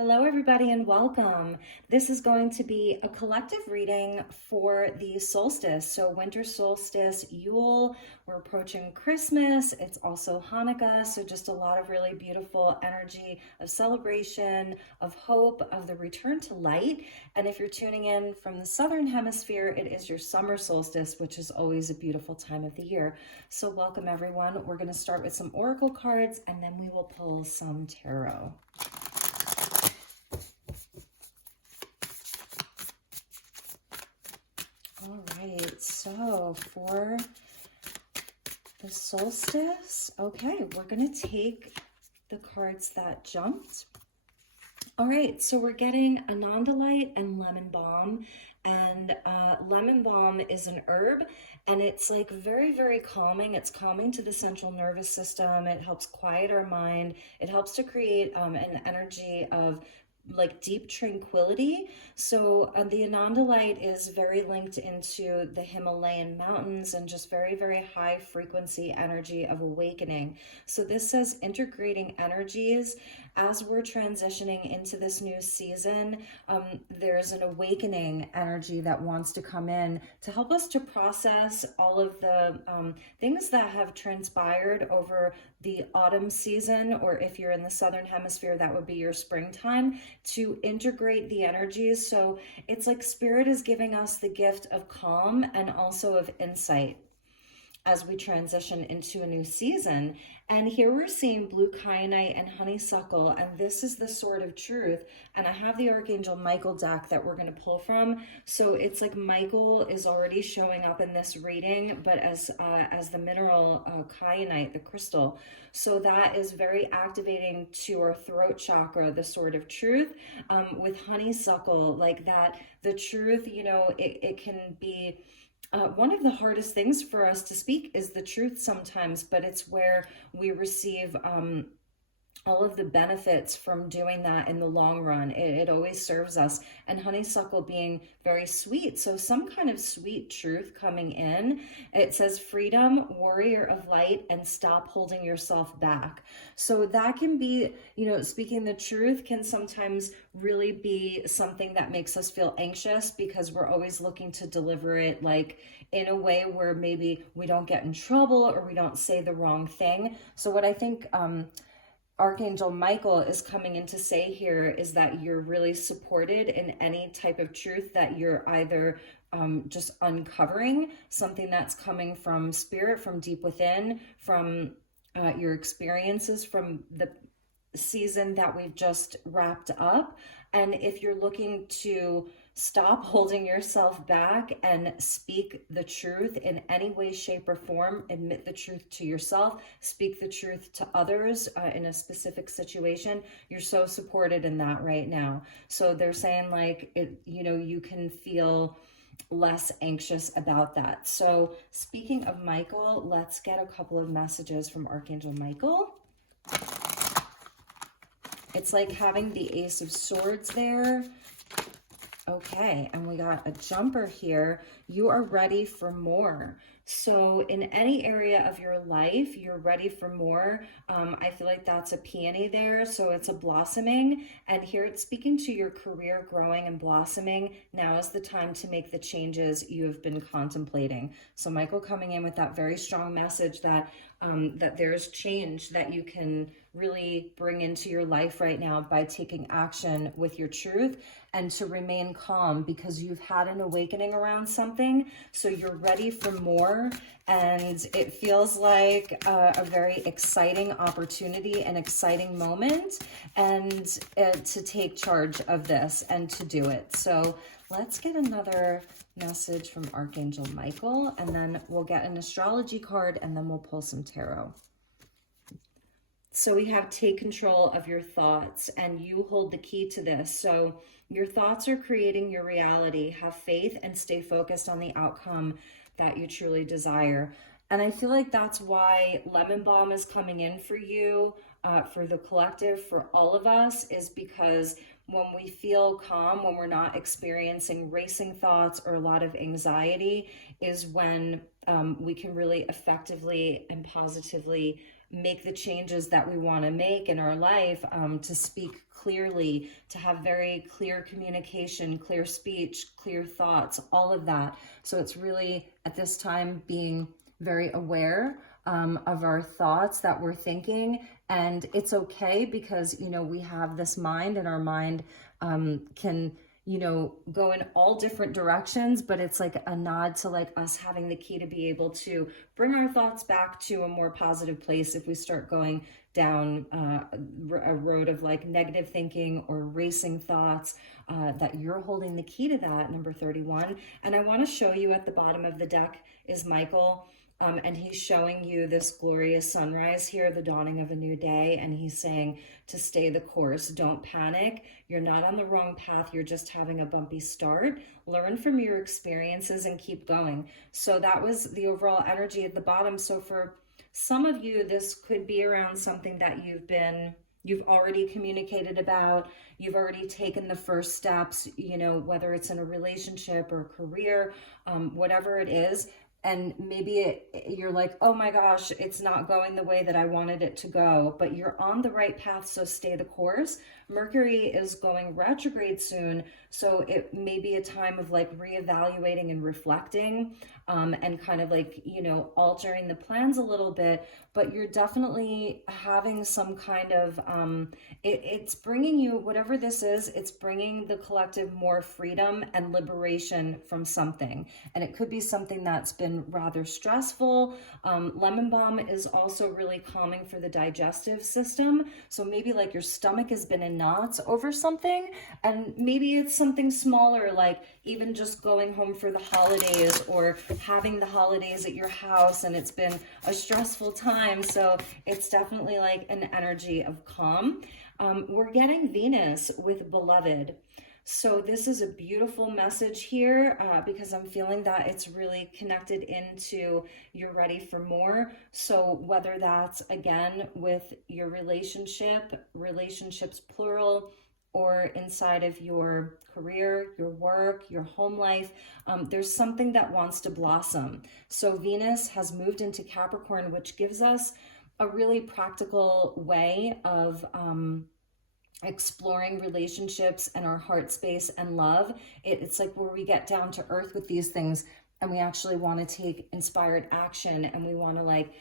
Hello, everybody, and welcome. This is going to be a collective reading for the solstice. So, winter solstice, Yule, we're approaching Christmas. It's also Hanukkah. So, just a lot of really beautiful energy of celebration, of hope, of the return to light. And if you're tuning in from the southern hemisphere, it is your summer solstice, which is always a beautiful time of the year. So, welcome, everyone. We're going to start with some oracle cards and then we will pull some tarot. All right, so for the solstice, okay, we're going to take the cards that jumped. All right, so we're getting Anandalite and lemon balm. And lemon balm is an herb, and it's like very, very calming. It's calming to the central nervous system. It helps quiet our mind. It helps to create an energy of like deep tranquility. So the Anandalite is very linked into the Himalayan mountains and just very, very high frequency energy of awakening. So this says integrating energies as we're transitioning into this new season. There's an awakening energy that wants to come in to help us to process all of the things that have transpired over the autumn season, or if you're in the southern hemisphere, that would be your springtime, to integrate the energies. So it's like spirit is giving us the gift of calm and also of insight as we transition into a new season. And here we're seeing blue kyanite and honeysuckle, and this is the sword of truth. And I have the Archangel Michael deck that we're going to pull from. So it's like Michael is already showing up in this reading, but as the mineral kyanite, the crystal. So that is very activating to our throat chakra, the sword of truth. With honeysuckle, like that, the truth, you know, it can be one of the hardest things for us to speak is the truth sometimes, but it's where we receive all of the benefits from doing that in the long run. It always serves us. And honeysuckle being very sweet, so some kind of sweet truth coming in. It says freedom, warrior of light, and stop holding yourself back. So that can be, you know, speaking the truth can sometimes really be something that makes us feel anxious because we're always looking to deliver it like in a way where maybe we don't get in trouble or we don't say the wrong thing. So what I think Archangel Michael is coming in to say here is that you're really supported in any type of truth that you're either just uncovering, something that's coming from spirit, from deep within, from your experiences from the season that we've just wrapped up. And if you're looking to stop holding yourself back and speak the truth in any way, shape, or form, admit the truth to yourself, speak the truth to others in a specific situation, you're so supported in that right now. So they're saying like, you know, you can feel less anxious about that. So speaking of Michael, let's get a couple of messages from Archangel Michael. It's like having the Ace of Swords there. Okay, and we got a jumper here. You are ready for more. So in any area of your life, you're ready for more. I feel like that's a peony there, so it's a blossoming. And here it's speaking to your career growing and blossoming. Now is the time to make the changes you have been contemplating. So Michael coming in with that very strong message that that there's change that you can really bring into your life right now by taking action with your truth, and to remain calm because you've had an awakening around something. So you're ready for more, and it feels like a very exciting opportunity, an exciting moment, and to take charge of this and to do it. So let's get another message from Archangel Michael, and then we'll get an astrology card, and then we'll pull some tarot. So we have take control of your thoughts, and you hold the key to this. So your thoughts are creating your reality. Have faith and stay focused on the outcome that you truly desire. And I feel like that's why lemon balm is coming in for you, for the collective, for all of us, is because when we feel calm, when we're not experiencing racing thoughts or a lot of anxiety, is when we can really effectively and positively make the changes that we want to make in our life, to speak clearly, to have very clear communication, clear speech, clear thoughts, all of that. So it's really at this time being very aware of our thoughts that we're thinking. And it's okay because, you know, we have this mind, and our mind can, you know, go in all different directions, but it's like a nod to like us having the key to be able to bring our thoughts back to a more positive place if we start going down a road of like negative thinking or racing thoughts, that you're holding the key to that, number 31. And I want to show you at the bottom of the deck is Michael. And he's showing you this glorious sunrise here, the dawning of a new day. And he's saying to stay the course, don't panic. You're not on the wrong path. You're just having a bumpy start. Learn from your experiences and keep going. So that was the overall energy at the bottom. So for some of you, this could be around something that you've already communicated about, you've already taken the first steps, you know, whether it's in a relationship or a career, whatever it is. And maybe you're like, oh my gosh, it's not going the way that I wanted it to go, but you're on the right path, so stay the course. Mercury is going retrograde soon, so it may be a time of like reevaluating and reflecting, and kind of like, you know, altering the plans a little bit, but you're definitely having some kind of, it's bringing you, whatever this is, it's bringing the collective more freedom and liberation from something. And it could be something that's been rather stressful. Lemon balm is also really calming for the digestive system. So maybe like your stomach has been in knots over something, and maybe it's something smaller, like even just going home for the holidays or having the holidays at your house, and it's been a stressful time. So it's definitely like an energy of calm. We're getting Venus with beloved. So this is a beautiful message here, because I'm feeling that it's really connected into you're ready for more. So whether that's again with your relationships plural, or inside of your career, your work, your home life, there's something that wants to blossom. So Venus has moved into Capricorn, which gives us a really practical way of exploring relationships and our heart space and love. It's like where we get down to earth with these things, and we actually want to take inspired action, and we want to like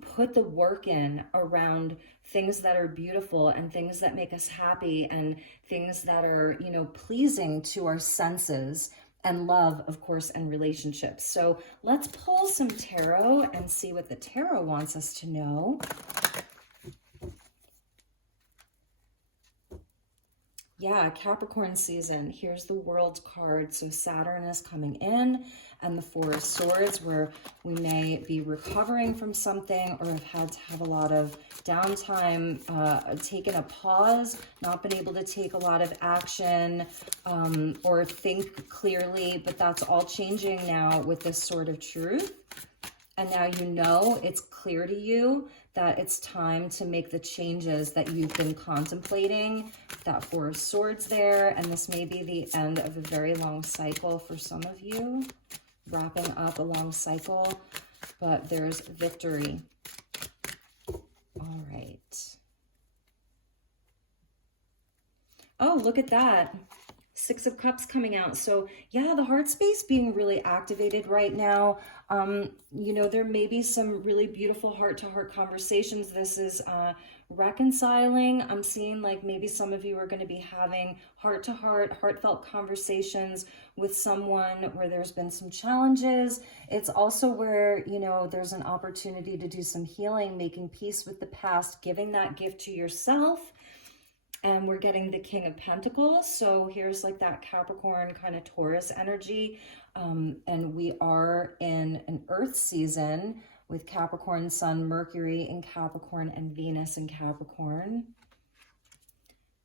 put the work in around things that are beautiful and things that make us happy and things that are, you know, pleasing to our senses, and love, of course, and relationships. So let's pull some tarot and see what the tarot wants us to know. Yeah, Capricorn season. Here's the World card. So Saturn is coming in, and the Four of Swords, where we may be recovering from something or have had to have a lot of downtime, taken a pause, not been able to take a lot of action, or think clearly, but that's all changing now with this Sword of Truth. And now you know, it's clear to you that it's time to make the changes that you've been contemplating. That Four of Swords there, and this may be the end of a very long cycle for some of you, wrapping up a long cycle, but there's victory. All right. Oh, look at that. Six of Cups coming out. So yeah, the heart space being really activated right now. You know, there may be some really beautiful heart-to-heart conversations. This is reconciling. I'm seeing like maybe some of you are going to be having heart-to-heart, heartfelt conversations with someone where there's been some challenges. It's also where, you know, there's an opportunity to do some healing, making peace with the past, giving that gift to yourself. And we're getting the King of Pentacles. So here's like that Capricorn kind of Taurus energy. And we are in an Earth season with Capricorn, Sun, Mercury in Capricorn, and Venus in Capricorn.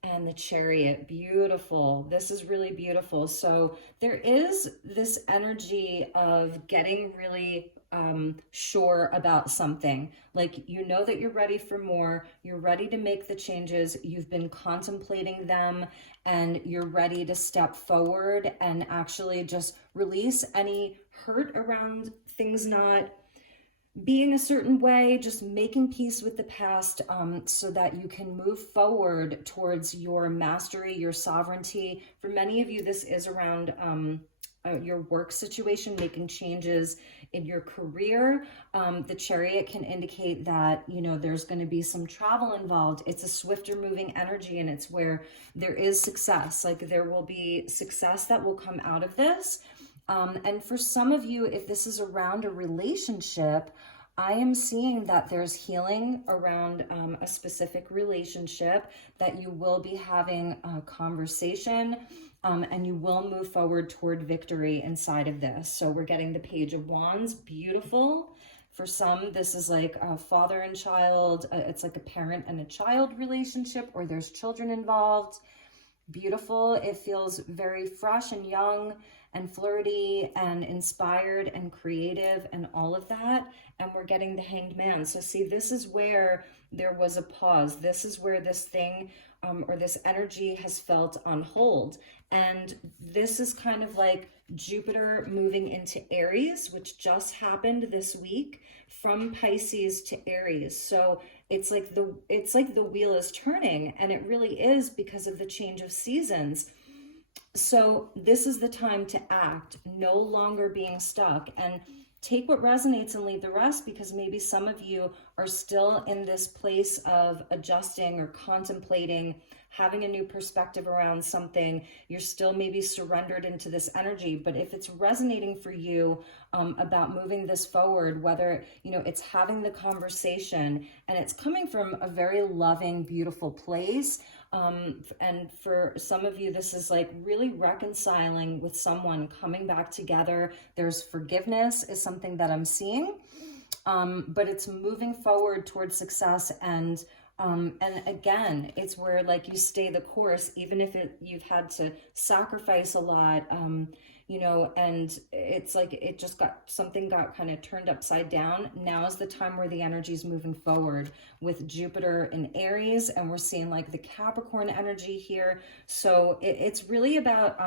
And the Chariot, beautiful. This is really beautiful. So there is this energy of getting really sure about something. Like, you know that you're ready for more, you're ready to make the changes, you've been contemplating them, and you're ready to step forward and actually just release any hurt around things not being a certain way, just making peace with the past, so that you can move forward towards your mastery, your sovereignty. For many of you, this is around your work situation, making changes in your career. The Chariot can indicate that, you know, there's going to be some travel involved. It's a swifter moving energy, and it's where there is success. Like, there will be success that will come out of this. And for some of you, if this is around a relationship, I am seeing that there's healing around a specific relationship, that you will be having a conversation, and you will move forward toward victory inside of this. So we're getting the Page of Wands, beautiful. For some, this is like a father and child. It's like a parent and a child relationship, or there's children involved. Beautiful. It feels very fresh and young and flirty and inspired and creative and all of that. And we're getting the Hanged Man. So see, this is where there was a pause. This is where this thing or this energy has felt on hold. And this is kind of like Jupiter moving into Aries, which just happened this week, from Pisces to Aries. So it's like the wheel is turning, and it really is because of the change of seasons. So this is the time to act, no longer being stuck, and take what resonates and leave the rest, because maybe some of you are still in this place of adjusting or contemplating, having a new perspective around something. You're still maybe surrendered into this energy. But if it's resonating for you about moving this forward, whether, you know, it's having the conversation and it's coming from a very loving, beautiful place. And for some of you, this is like really reconciling with someone, coming back together. There's forgiveness is something that I'm seeing, but it's moving forward towards success. And again, it's where like you stay the course, even if you've had to sacrifice a lot, you know, and it's like it just something got kind of turned upside down. Now is the time where the energy is moving forward with Jupiter in Aries, and we're seeing like the Capricorn energy here. So it's really about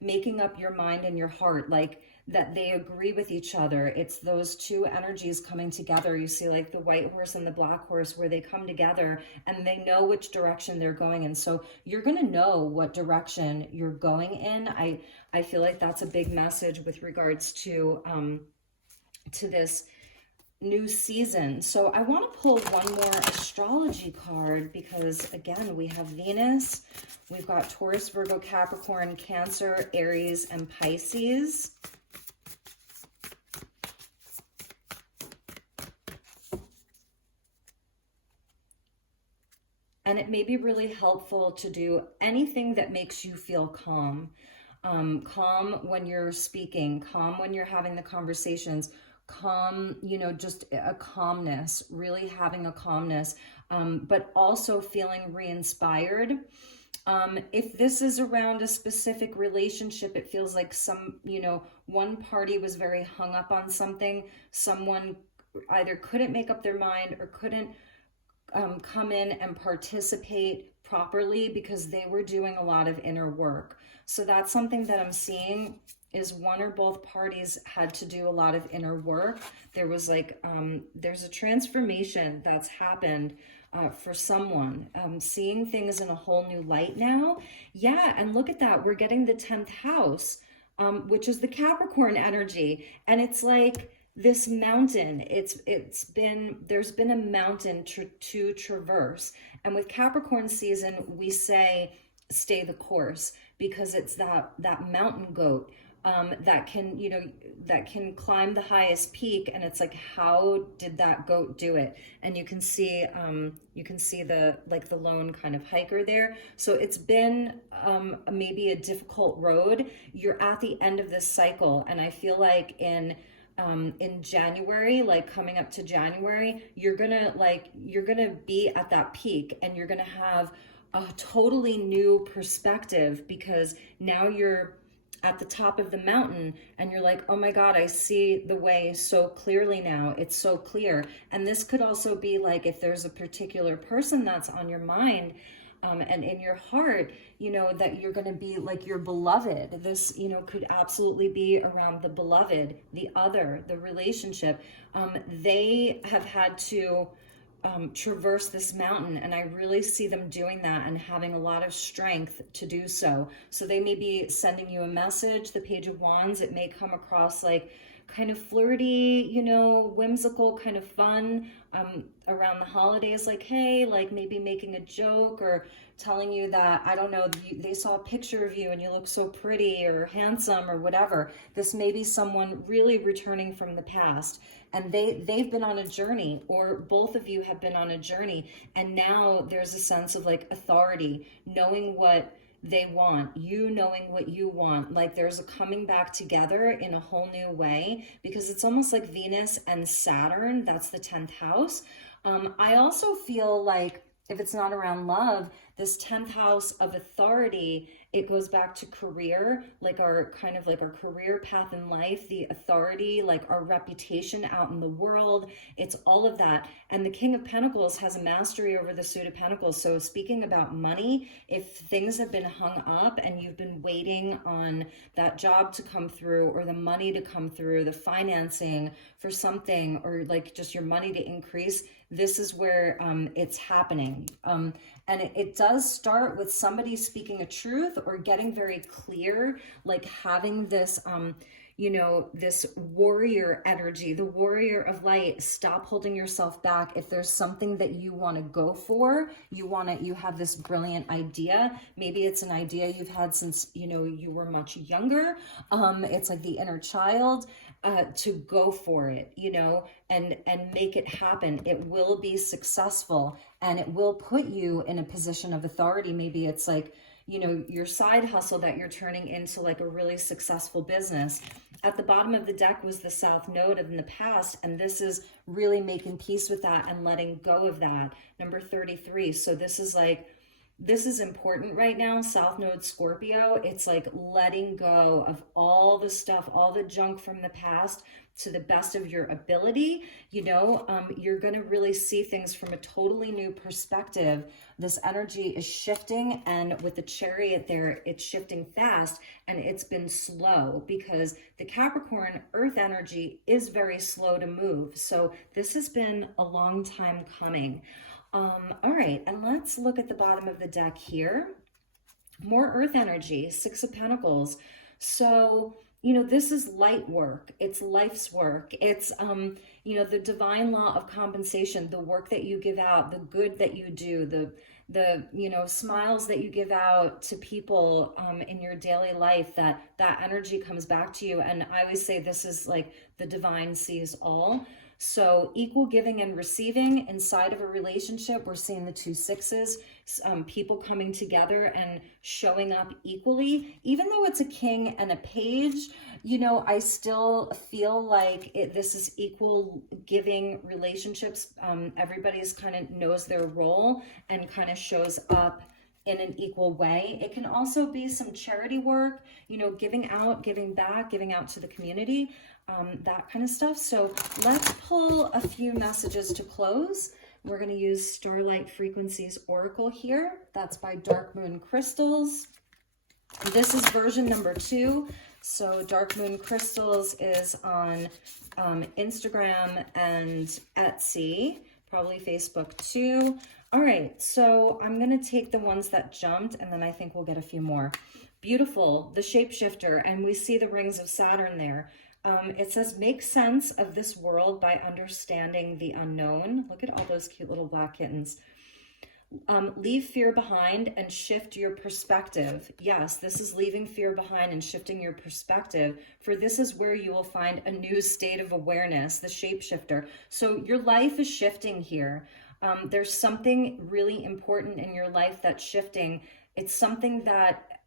making up your mind and your heart, like that they agree with each other. It's those two energies coming together. You see like the white horse and the black horse, where they come together and they know which direction they're going in. So you're going to know what direction you're going in. I feel like that's a big message with regards to this new season. So I want to pull one more astrology card, because again, we have Venus, we've got Taurus, Virgo, Capricorn, Cancer, Aries, and Pisces. And it may be really helpful to do anything that makes you feel calm. Calm when you're speaking, calm when you're having the conversations, calm, you know, just a calmness, really having a calmness, but also feeling re-inspired. If this is around a specific relationship, it feels like one party was very hung up on something. Someone either couldn't make up their mind or couldn't come in and participate properly because they were doing a lot of inner work. So that's something that I'm seeing, is one or both parties had to do a lot of inner work. There was like, there's a transformation that's happened for someone, seeing things in a whole new light now. Yeah, and look at that. We're getting the 10th house, which is the Capricorn energy. And it's like this mountain, there's been a mountain to traverse. And with Capricorn season, we say, stay the course, because it's that mountain goat that can climb the highest peak. And it's like, how did that goat do it? And you can see the lone kind of hiker there. So it's been maybe a difficult road. You're at the end of this cycle, and I feel like in January, like coming up to January, you're gonna be at that peak, and you're gonna have a totally new perspective, because now you're at the top of the mountain and you're like, oh my God, I see the way so clearly now. It's so clear. And this could also be like, if there's a particular person that's on your mind, and in your heart, you know, that you're going to be like your beloved. This, you know, could absolutely be around the beloved, the other, the relationship. They have had to traverse this mountain, and I really see them doing that and having a lot of strength to do so. So they may be sending you a message, the Page of Wands. It may come across like kind of flirty, you know, whimsical, kind of fun around the holidays, like, hey, like maybe making a joke or telling you that, I don't know, they saw a picture of you and you look so pretty or handsome or whatever. This may be someone really returning from the past, and they've been on a journey, or both of you have been on a journey, and now there's a sense of like authority, knowing what they want, you knowing what you want. Like there's a coming back together in a whole new way, because it's almost like Venus and Saturn. That's the 10th house. I also feel like if it's not around love, this 10th house of authority, it goes back to career, like our kind of like our career path in life, the authority, like our reputation out in the world. It's all of that. And the King of Pentacles has a mastery over the Suit of Pentacles. So speaking about money, if things have been hung up and you've been waiting on that job to come through, or the money to come through, the financing for something, or like just your money to increase, this is where it's happening. And it does start with somebody speaking a truth or getting very clear, like having this, you know, this warrior energy, the warrior of light. Stop holding yourself back. If there's something that you want to go for, you have this brilliant idea. Maybe it's an idea you've had since, you know, you were much younger. It's like the inner child. To go for it, you know, and make it happen. It will be successful, and it will put you in a position of authority. Maybe it's like, you know, your side hustle that you're turning into like a really successful business. At the bottom of the deck was the South Node of in the past, and this is really making peace with that and letting go of that. Number 33. So this is important right now. South Node Scorpio, it's like letting go of all the stuff, all the junk from the past to the best of your ability. You know, you're going to really see things from a totally new perspective. This energy is shifting, and with the Chariot there, it's shifting fast, and it's been slow because the Capricorn Earth energy is very slow to move. So this has been a long time coming. All right, and let's look at the bottom of the deck here. More earth energy, 6 of Pentacles. So, you know, this is light work. It's life's work. It's, you know, the divine law of compensation, the work that you give out, the good that you do, the you know, smiles that you give out to people in your daily life, that energy comes back to you. And I always say this is like the divine sees all. So equal giving and receiving inside of a relationship. We're seeing the 2 sixes, people coming together and showing up equally. Even though it's a king and a page, you know, I still feel like this is equal giving relationships. Everybody's kind of knows their role and kind of shows up in an equal way. It can also be some charity work, you know, giving out, giving back, giving out to the community. That kind of stuff. So let's pull a few messages to close. We're going to use Starlight Frequencies Oracle here. That's by Dark Moon Crystals. This is version number 2. So Dark Moon Crystals is on Instagram and Etsy, probably Facebook too. All right, so I'm going to take the ones that jumped, and then I think we'll get a few more. Beautiful, the Shapeshifter, and we see the rings of Saturn there. It says, make sense of this world by understanding the unknown. Look at all those cute little black kittens. Leave fear behind and shift your perspective. Yes, this is leaving fear behind and shifting your perspective, for this is where you will find a new state of awareness, the Shapeshifter. So your life is shifting here. There's something really important in your life that's shifting. It's something that,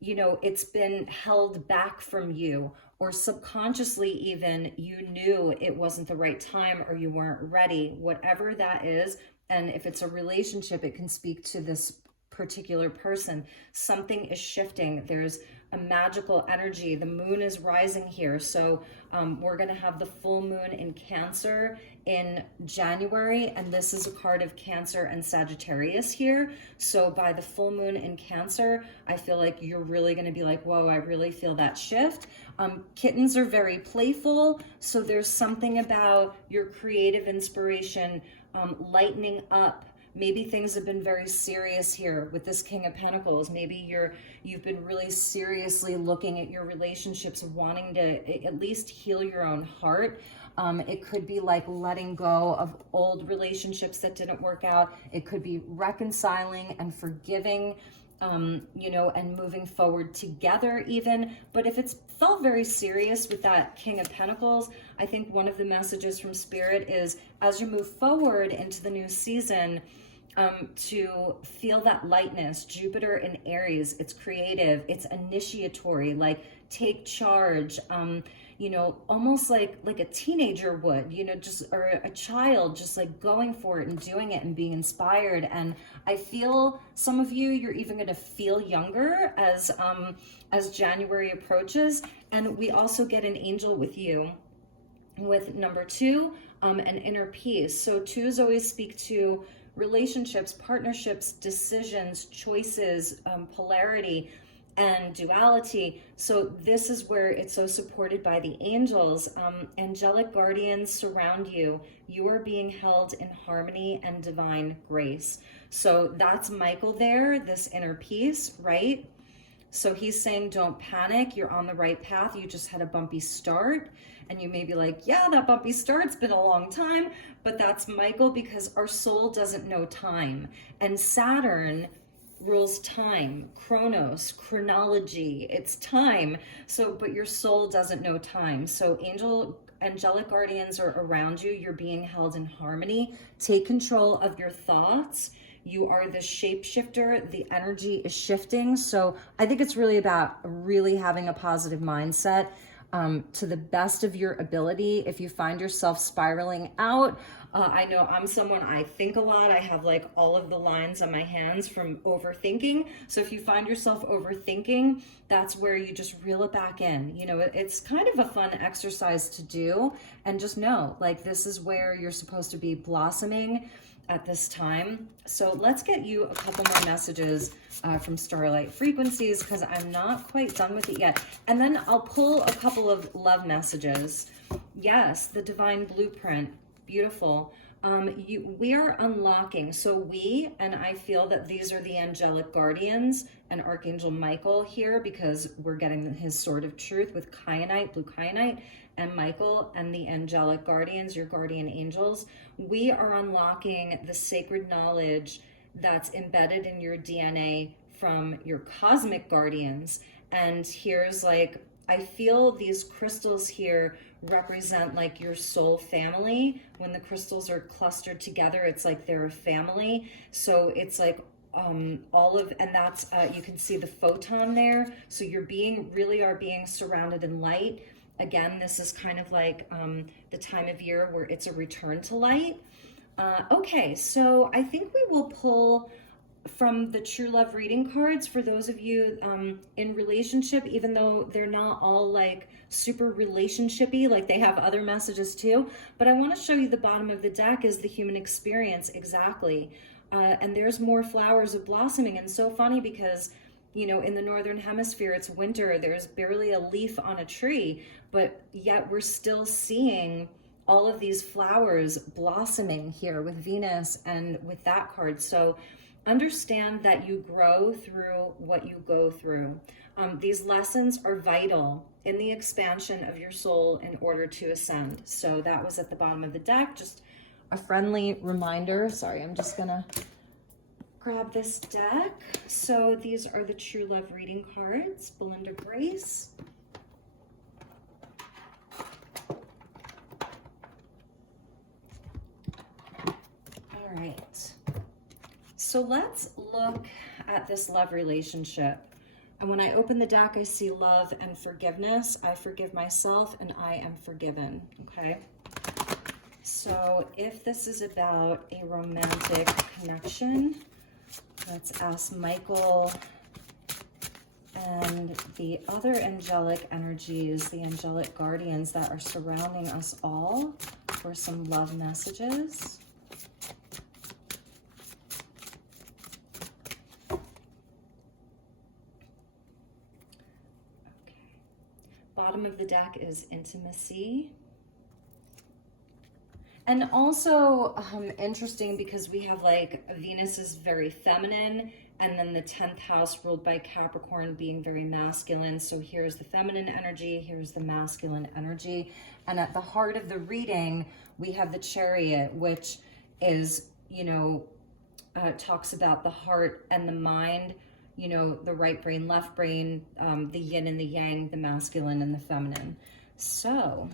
you know, it's been held back from you, or subconsciously even you knew it wasn't the right time or you weren't ready, whatever that is. And if it's a relationship, it can speak to this particular person. Something is shifting. There's a magical energy. The moon is rising here. So we're going to have the full moon in Cancer in January. And this is a card of Cancer and Sagittarius here. So by the full moon in Cancer, I feel like you're really going to be like, whoa, I really feel that shift. Kittens are very playful. So there's something about your creative inspiration lightening up. Maybe things have been very serious here with this King of Pentacles. Maybe you've been really seriously looking at your relationships, wanting to at least heal your own heart. It could be like letting go of old relationships that didn't work out. It could be reconciling and forgiving, you know, and moving forward together even. But if it's felt very serious with that King of Pentacles, I think one of the messages from Spirit is as you move forward into the new season, to feel that lightness. Jupiter in Aries, it's creative, it's initiatory, like take charge, you know, almost like a teenager would, you know, just, or a child, just like going for it and doing it and being inspired. And I feel some of you, you're even going to feel younger as January approaches. And we also get an angel with you with number 2, an inner peace. So 2s always speak to relationships, partnerships, decisions, choices, polarity, and duality. So this is where it's so supported by the angels. Angelic guardians surround you. You are being held in harmony and divine grace. So that's Michael there, this inner peace, right? So he's saying, don't panic. You're on the right path. You just had a bumpy start. And you may be like, yeah, that bumpy start's been a long time. But that's Michael, because our soul doesn't know time. And Saturn rules time, chronos, chronology. It's time. So, but your soul doesn't know time. So angelic guardians are around you. You're being held in harmony. Take control of your thoughts. You are the shapeshifter. The energy is shifting. So I think it's really about really having a positive mindset to the best of your ability. If you find yourself spiraling out, I know I'm someone, I think a lot. I have like all of the lines on my hands from overthinking. So if you find yourself overthinking, that's where you just reel it back in. You know, it's kind of a fun exercise to do. And just know, like, this is where you're supposed to be blossoming at this time. So let's get you a couple more messages from Starlight Frequencies, because I'm not quite done with it yet. And then I'll pull a couple of love messages. Yes, the Divine Blueprint. Beautiful. We are unlocking. So and I feel that these are the angelic guardians and Archangel Michael here, because we're getting his sword of truth with kyanite, blue kyanite, and Michael and the angelic guardians, your guardian angels. We are unlocking the sacred knowledge that's embedded in your DNA from your cosmic guardians. And here's like, I feel these crystals here represent like your soul family. When the crystals are clustered together, it's like they're a family. So it's like all of, and that's, you can see the photon there. So you're really are being surrounded in light. Again, this is kind of like the time of year where it's a return to light. Okay, so I think we will pull from the True Love reading cards for those of you in relationship, even though they're not all like super relationshipy, like they have other messages too. But I want to show you the bottom of the deck is the human experience, exactly. And there's more flowers of blossoming. And so funny because, you know, in the Northern Hemisphere, it's winter. There's barely a leaf on a tree, but yet we're still seeing all of these flowers blossoming here with Venus and with that card. So understand that you grow through what you go through. These lessons are vital in the expansion of your soul in order to ascend. So that was at the bottom of the deck, just a friendly reminder. Sorry, I'm just gonna grab this deck. So these are the True Love reading cards, Belinda Grace. All right. So let's look at this love relationship. And when I open the deck, I see love and forgiveness. I forgive myself and I am forgiven, okay? So if this is about a romantic connection, Let's ask Michael and the other angelic energies, the angelic guardians that are surrounding us all, for some love messages. Bottom of the deck is intimacy. And also interesting because we have like Venus is very feminine, and then the 10th house ruled by Capricorn being very masculine. So here's the feminine energy, here's the masculine energy. And at the heart of the reading, we have the Chariot, which is, you know, talks about the heart and the mind, you know, the right brain, left brain, the yin and the yang, the masculine and the feminine. So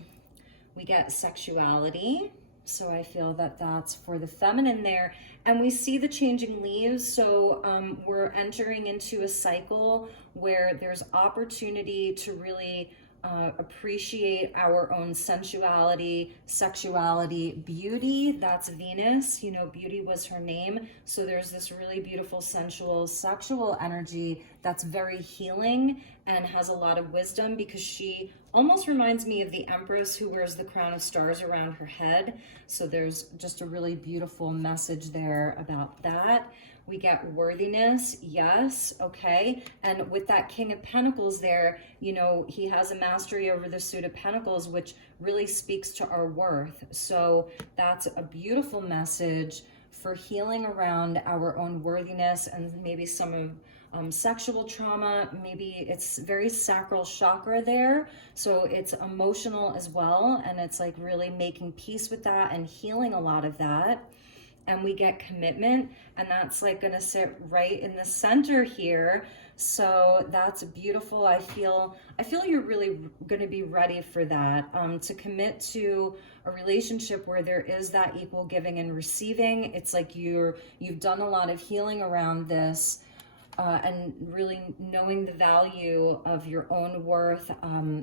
we get sexuality. So I feel that that's for the feminine there. And we see the changing leaves. So we're entering into a cycle where there's opportunity to really appreciate our own sensuality, sexuality, beauty. That's Venus, you know, beauty was her name. So there's this really beautiful, sensual, sexual energy that's very healing and has a lot of wisdom, because she almost reminds me of the Empress who wears the crown of stars around her head. So there's just a really beautiful message there about that. We get worthiness, yes, okay. And with that King of Pentacles there, you know, he has a mastery over the suit of Pentacles, which really speaks to our worth. So that's a beautiful message for healing around our own worthiness and maybe some of sexual trauma. Maybe it's very sacral chakra there. So it's emotional as well. And it's like really making peace with that and healing a lot of that. And we get commitment, and that's like gonna sit right in the center here. So that's beautiful. I feel you're really gonna be ready for that, to commit to a relationship where there is that equal giving and receiving. It's like you've done a lot of healing around this, and really knowing the value of your own worth,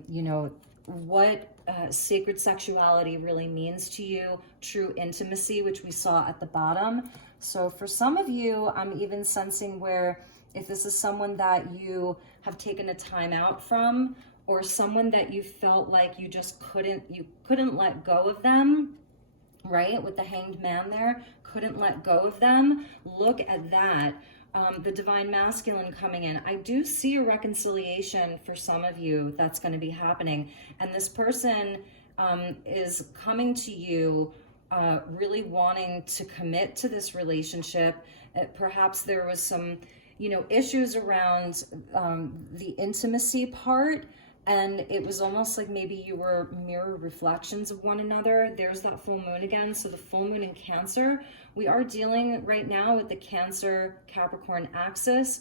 you know, what sacred sexuality really means to you, true intimacy, which we saw at the bottom. So for some of you, I'm even sensing where if this is someone that you have taken a time out from, or someone that you felt like you just couldn't let go of them, right? With the Hanged Man there, couldn't let go of them. Look at that. The divine masculine coming in. I do see a reconciliation for some of you that's going to be happening. And this person is coming to you really wanting to commit to this relationship. Perhaps there was some, you know, issues around the intimacy part. And it was almost like maybe you were mirror reflections of one another. There's that full moon again. So the full moon in Cancer, we are dealing right now with the Cancer Capricorn axis.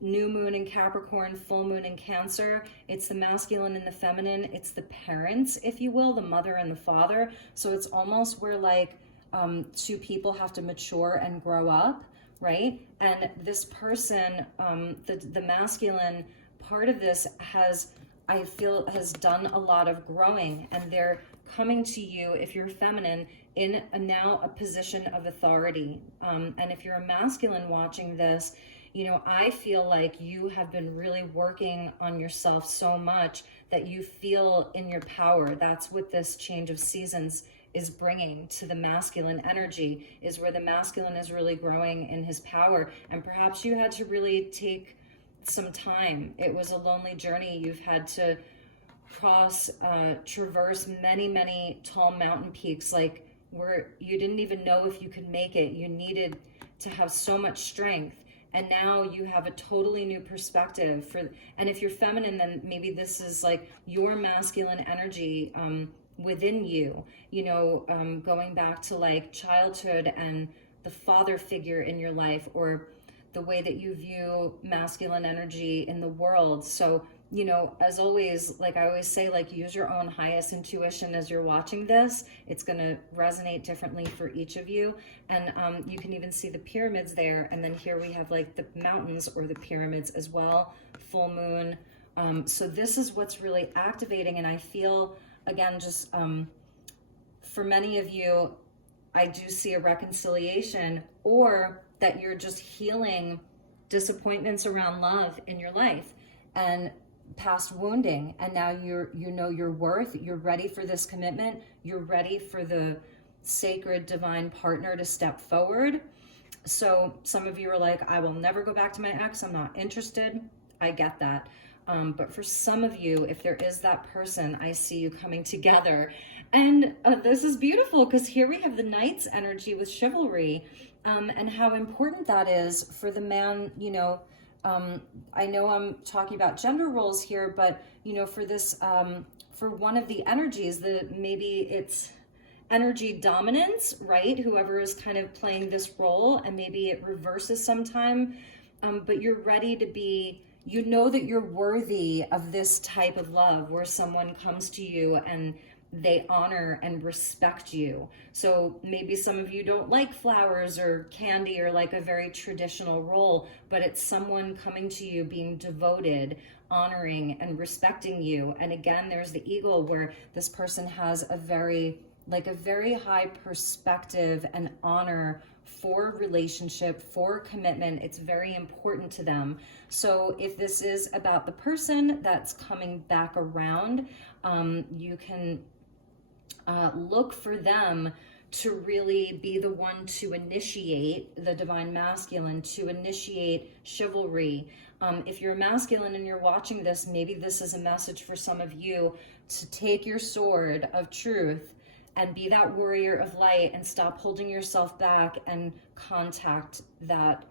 New moon in Capricorn, full moon in Cancer. It's the masculine and the feminine. It's the parents, if you will, the mother and the father. So it's almost where like two people have to mature and grow up, right? And this person, the masculine part of this I feel has done a lot of growing, and they're coming to you, if you're feminine, in now a position of authority. And if you're a masculine watching this, you know, I feel like you have been really working on yourself so much that you feel in your power. That's what this change of seasons is bringing to the masculine energy, is where the masculine is really growing in his power. And perhaps you had to really take some time. It was a lonely journey. You've had to traverse many tall mountain peaks, like where you didn't even know if you could make it. You needed to have so much strength, and now you have a totally new perspective and if you're feminine, then maybe this is like your masculine energy within you, you know, going back to like childhood and the father figure in your life, or the way that you view masculine energy in the world. So, you know, as always, like I always say, like use your own highest intuition as you're watching this. It's going to resonate differently for each of you. And you can even see the pyramids there. And then here we have like the mountains or the pyramids as well, full moon. So this is what's really activating. And I feel, again, just for many of you, I do see a reconciliation, or that you're just healing disappointments around love in your life and past wounding, and now you know your worth, you're ready for this commitment, you're ready for the sacred divine partner to step forward. So some of you are like, I will never go back to my ex, I'm not interested. I get that. But for some of you, if there is that person, I see you coming together. And this is beautiful, because here we have the Knight's energy with chivalry, and how important that is for the man. You know, I know I'm talking about gender roles here, but you know, for this, for one of the energies, maybe it's energy dominance, right? Whoever is kind of playing this role, and maybe it reverses sometime, but you're ready to be, you know that you're worthy of this type of love where someone comes to you and they honor and respect you. So maybe some of you don't like flowers or candy or like a very traditional role, but it's someone coming to you being devoted, honoring and respecting you. And again, there's the eagle, where this person has a very high perspective and honor for relationship, for commitment. It's very important to them. So if this is about the person that's coming back around, you can look for them to really be the one to initiate the divine masculine, to initiate chivalry. If you're a masculine and you're watching this, maybe this is a message for some of you to take your sword of truth and be that warrior of light, and stop holding yourself back and contact that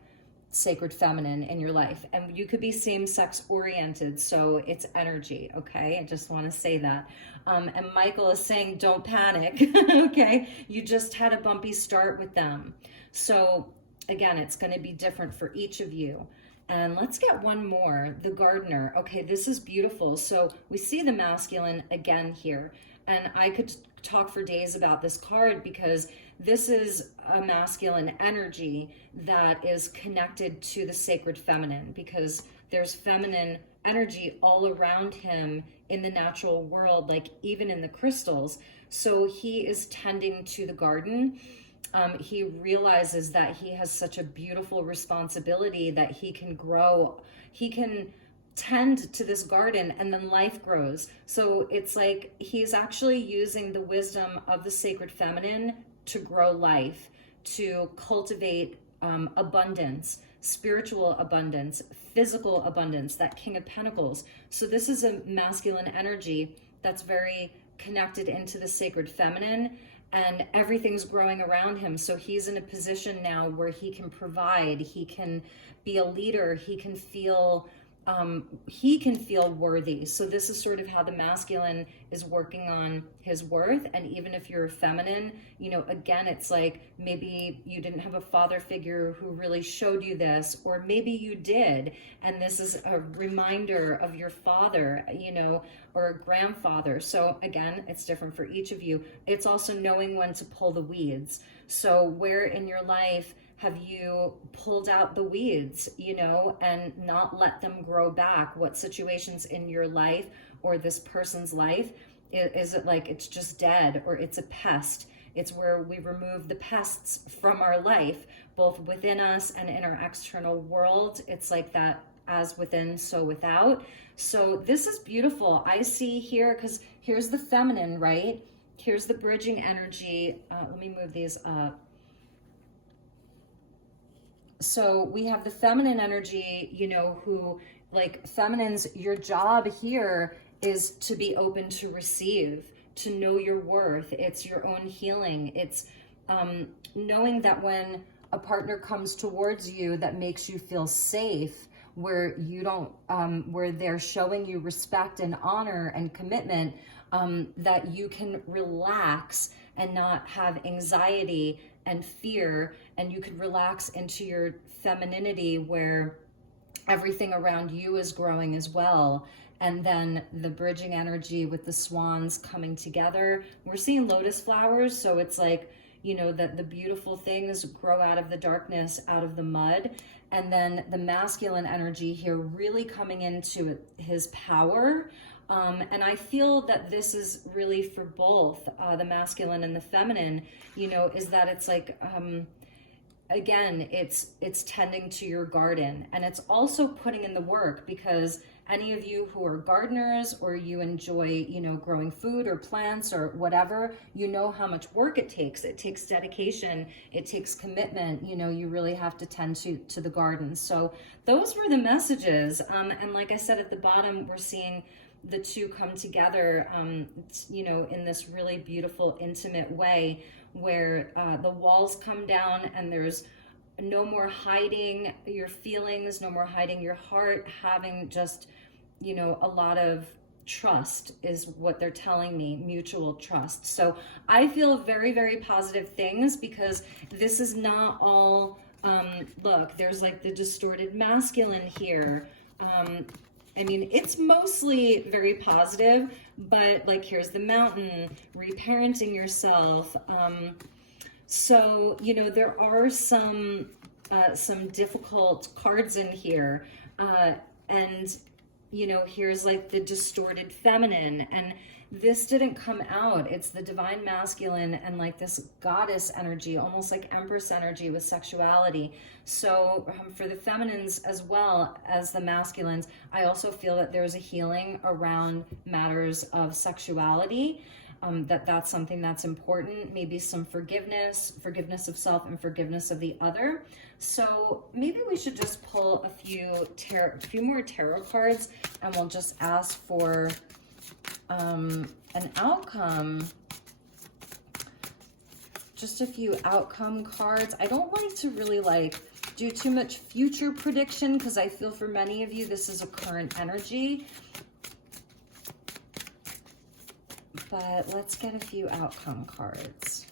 sacred feminine in your life. And you could be same-sex oriented, so it's energy, okay? I just want to say that. And Michael is saying, don't panic, okay? You just had a bumpy start with them. So again, it's going to be different for each of you. And let's get one more, the gardener. Okay, this is beautiful. So we see the masculine again here. And I could talk for days about this card, because this is a masculine energy that is connected to the sacred feminine, because there's feminine energy all around him in the natural world, like even in the crystals. So he is tending to the garden. He realizes that he has such a beautiful responsibility, that he can grow, he can tend to this garden, and then life grows. So it's like he's actually using the wisdom of the sacred feminine to grow life, to cultivate abundance, spiritual abundance, physical abundance, that King of Pentacles. So this is a masculine energy that's very connected into the sacred feminine, and everything's growing around him. So he's in a position now where he can provide, he can be a leader, he can feel worthy. So this is sort of how the masculine is working on his worth. And even if you're feminine, you know, again, it's like maybe you didn't have a father figure who really showed you this, or maybe you did, and this is a reminder of your father, you know, or a grandfather. So again, it's different for each of you. It's also knowing when to pull the weeds. So where in your life have you pulled out the weeds, you know, and not let them grow back? What situations in your life or this person's life, is it like it's just dead, or it's a pest? It's where we remove the pests from our life, both within us and in our external world. It's like that, as within, so without. So this is beautiful. I see here, because here's the feminine, right? Here's the bridging energy. Let me move these up. So we have the feminine energy, you know, who, like, feminines, your job here is to be open to receive, to know your worth. It's your own healing. It's knowing that when a partner comes towards you that makes you feel safe, where you don't, where they're showing you respect and honor and commitment, that you can relax and not have anxiety and fear, and you could relax into your femininity, where everything around you is growing as well. And then the bridging energy with the swans coming together. We're seeing lotus flowers, so it's like, you know, that the beautiful things grow out of the darkness, out of the mud. And then the masculine energy here really coming into his power. And I feel that this is really for both the masculine and the feminine, you know, is that it's like again, it's tending to your garden, and it's also putting in the work, because any of you who are gardeners or you enjoy, you know, growing food or plants or whatever, you know how much work it takes. It takes dedication, it takes commitment. You know, you really have to tend to the garden. So those were the messages. And like I said, at the bottom, we're seeing the two come together, you know, in this really beautiful, intimate way, where the walls come down and there's no more hiding your feelings, no more hiding your heart, having just, you know, a lot of trust is what they're telling me, mutual trust. So I feel very, very positive things, because this is not all, look, there's like the distorted masculine here. I mean, it's mostly very positive, but like here's the mountain, reparenting yourself. So, you know, there are some difficult cards in here. And, you know, here's like the distorted feminine, and this didn't come out. It's the divine masculine and like this goddess energy, almost like empress energy with sexuality. So for the feminines as well as the masculines, I also feel that there's a healing around matters of sexuality. That's something that's important. Maybe some forgiveness of self and forgiveness of the other. So maybe we should just pull a few more tarot cards, and we'll just ask for an outcome. Just a few outcome cards. I don't like to really like do too much future prediction, because I feel for many of you this is a current energy. But let's get a few outcome cards.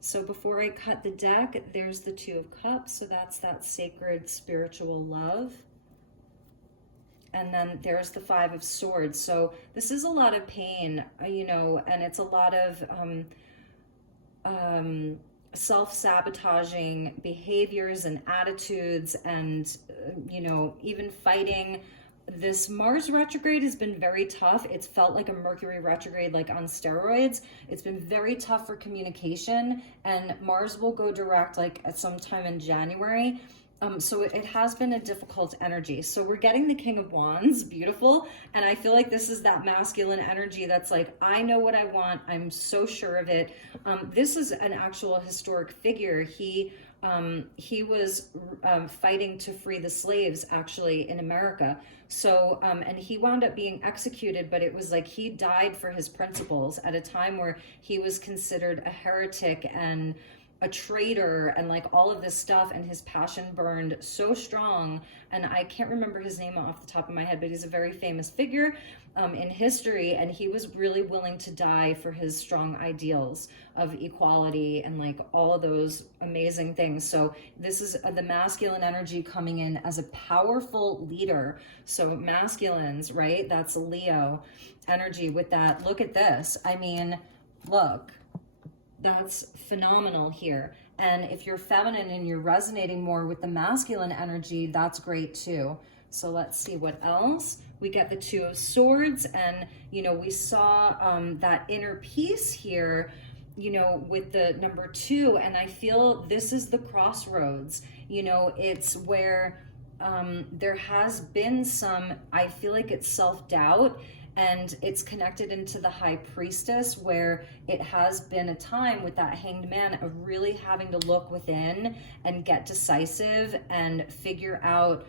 So before I cut the deck, there's the Two of Cups. So that's that sacred spiritual love. And then there's the Five of Swords. So this is a lot of pain, you know, and it's a lot of self-sabotaging behaviors and attitudes, and, you know, even fighting. This Mars retrograde has been very tough. It's felt like a Mercury retrograde, like on steroids. It's been very tough for communication, and Mars will go direct like at some time in January. So it has been a difficult energy. So we're getting the King of Wands, beautiful. And I feel like this is that masculine energy that's like, I know what I want. I'm so sure of it. This is an actual historic figure. He was fighting to free the slaves actually in America. So, and he wound up being executed, but it was like he died for his principles at a time where he was considered a heretic and a traitor and like all of this stuff, and his passion burned so strong. And I can't remember his name off the top of my head, but he's a very famous figure in history, and he was really willing to die for his strong ideals of equality and like all of those amazing things. So this is the masculine energy coming in as a powerful leader. So masculines, right? That's Leo energy with that. Look at this. I mean, look. That's phenomenal here. And if you're feminine and you're resonating more with the masculine energy, that's great too. So let's see what else. We get the Two of Swords, and, you know, we saw that inner peace here, you know, with the number 2. And I feel this is the crossroads. You know, it's where there has been some, I feel like it's self-doubt. And it's connected into the High Priestess, where it has been a time with that Hanged Man of really having to look within and get decisive and figure out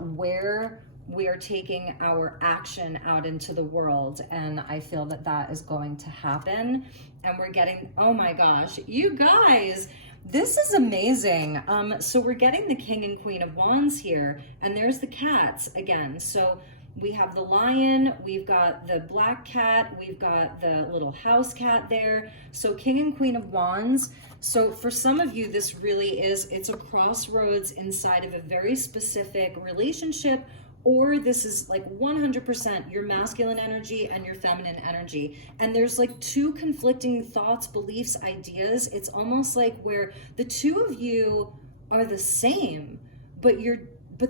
where we are taking our action out into the world. And I feel that that is going to happen. And we're getting, oh my gosh, you guys, this is amazing. So we're getting the King and Queen of Wands here, and there's the cats again. So we have the lion, we've got the black cat, we've got the little house cat there. So King and Queen of Wands. So for some of you, this really is, it's a crossroads inside of a very specific relationship, or this is like 100% your masculine energy and your feminine energy. And there's like two conflicting thoughts, beliefs, ideas. It's almost like where the two of you are the same, but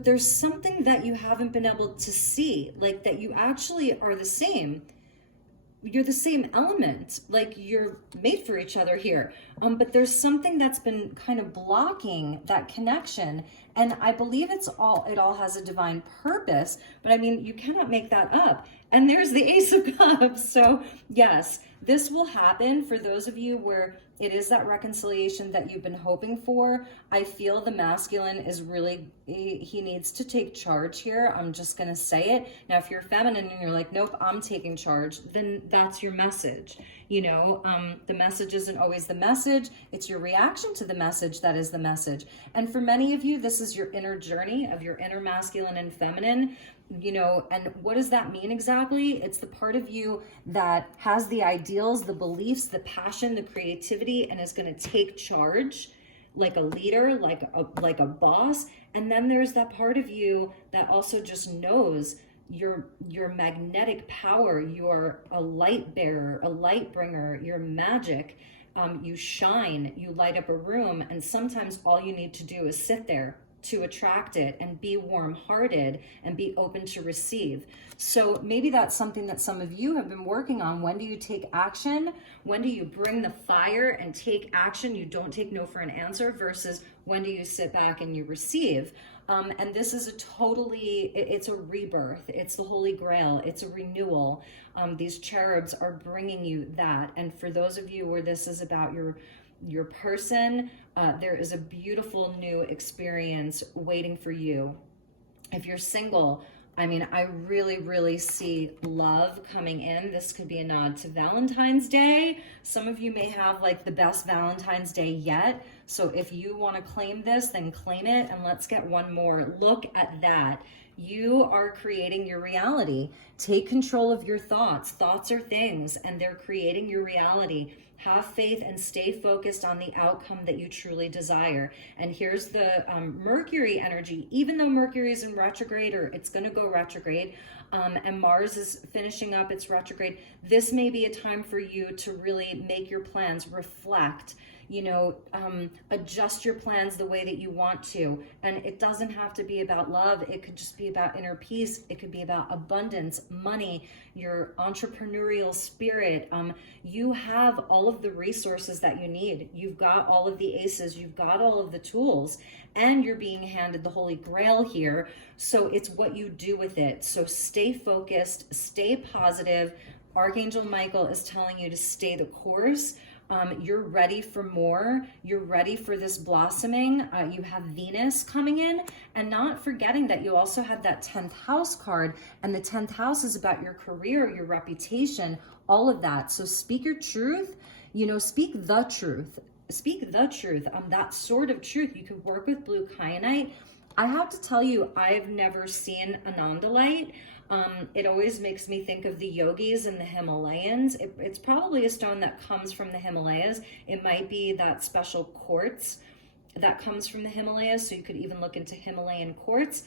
there's something that you haven't been able to see, like that you actually are the same. you're the same element, like you're made for each other here. But there's something that's been kind of blocking that connection. And I believe it all has a divine purpose, but I mean, you cannot make that up. And there's the Ace of Cups. So yes, this will happen for those of you where it is that reconciliation that you've been hoping for. I feel the masculine is really, he needs to take charge here. I'm just going to say it. Now, if you're feminine and you're like, nope, I'm taking charge, then that's your message. You know, the message isn't always the message. It's your reaction to the message that is the message. And for many of you, this is your inner journey of your inner masculine and feminine. You know, and what does that mean exactly? It's the part of you that has the ideals, the beliefs, the passion, the creativity, and is going to take charge like a leader, like a boss. And then there's that part of you that also just knows your magnetic power. You're a light bearer, a light bringer, you're magic. You shine, you light up a room, and sometimes all you need to do is sit there to attract it and be warm-hearted and be open to receive. So maybe that's something that some of you have been working on. When do you take action? When do you bring the fire and take action? You don't take no for an answer, versus when do you sit back and you receive? And this is it's a rebirth. It's the Holy Grail. It's a renewal. These cherubs are bringing you that. And for those of you where this is about your person, there is a beautiful new experience waiting for you. If you're single, I mean, I really, really see love coming in. This could be a nod to Valentine's Day. Some of you may have like the best Valentine's Day yet. So if you want to claim this, then claim it. And let's get one more. Look at that. You are creating your reality. Take control of your thoughts. Thoughts are things, and they're creating your reality. Have faith and stay focused on the outcome that you truly desire. And here's the Mercury energy. Even though Mercury is in retrograde, or it's going to go retrograde, and Mars is finishing up its retrograde, this may be a time for you to really make your plans, reflect, you know, adjust your plans the way that you want to. And it doesn't have to be about love. It could just be about inner peace. It could be about abundance, money, your entrepreneurial spirit. You have all of the resources that you need. You've got all of the aces. You've got all of the tools, and you're being handed the Holy Grail here. So it's what you do with it. So stay focused, stay positive. Archangel Michael is telling you to stay the course. You're ready for more. You're ready for this blossoming. You have Venus coming in, and not forgetting that you also have that 10th house card, and the 10th house is about your career, your reputation, all of that. So speak your truth, you know, speak the truth. Speak the truth. That sort of truth. You could work with blue kyanite. I have to tell you, I've never seen anandalite. It always makes me think of the yogis in the Himalayas. It's probably a stone that comes from the Himalayas. It might be that special quartz that comes from the Himalayas. So you could even look into Himalayan quartz.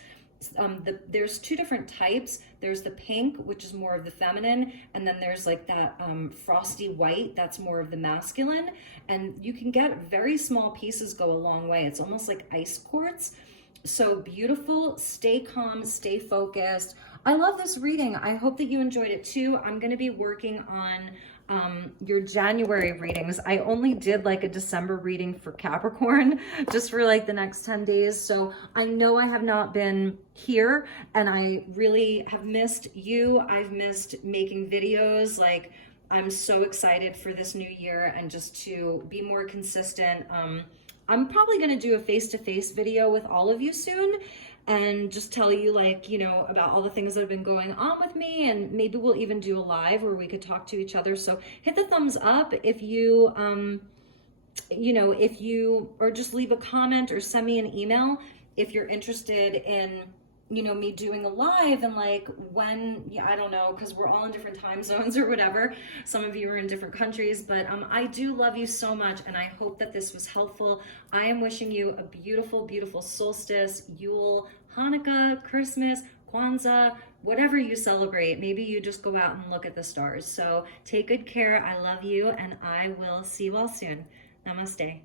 There's two different types. There's the pink, which is more of the feminine, and then there's like that frosty white, that's more of the masculine. And you can get very small pieces, go a long way. It's almost like ice quartz. So beautiful. Stay calm, stay focused. I love this reading. I hope that you enjoyed it too. I'm going to be working on your January readings. I only did like a December reading for Capricorn just for like the next 10 days. So I know I have not been here, and I really have missed you. I've missed making videos. Like, I'm so excited for this new year and just to be more consistent. I'm probably going to do a face-to-face video with all of you soon, and just tell you, like, you know, about all the things that have been going on with me, and maybe we'll even do a live where we could talk to each other. So hit the thumbs up if you, you know, if you, or just leave a comment or send me an email if you're interested in, you know, me doing a live, and like when, yeah, I don't know, because we're all in different time zones or whatever. Some of you are in different countries, but I do love you so much, and I hope that this was helpful. I am wishing you a beautiful, beautiful solstice, Yule, Hanukkah, Christmas, Kwanzaa, whatever you celebrate. Maybe you just go out and look at the stars. So take good care. I love you, and I will see you all soon. Namaste.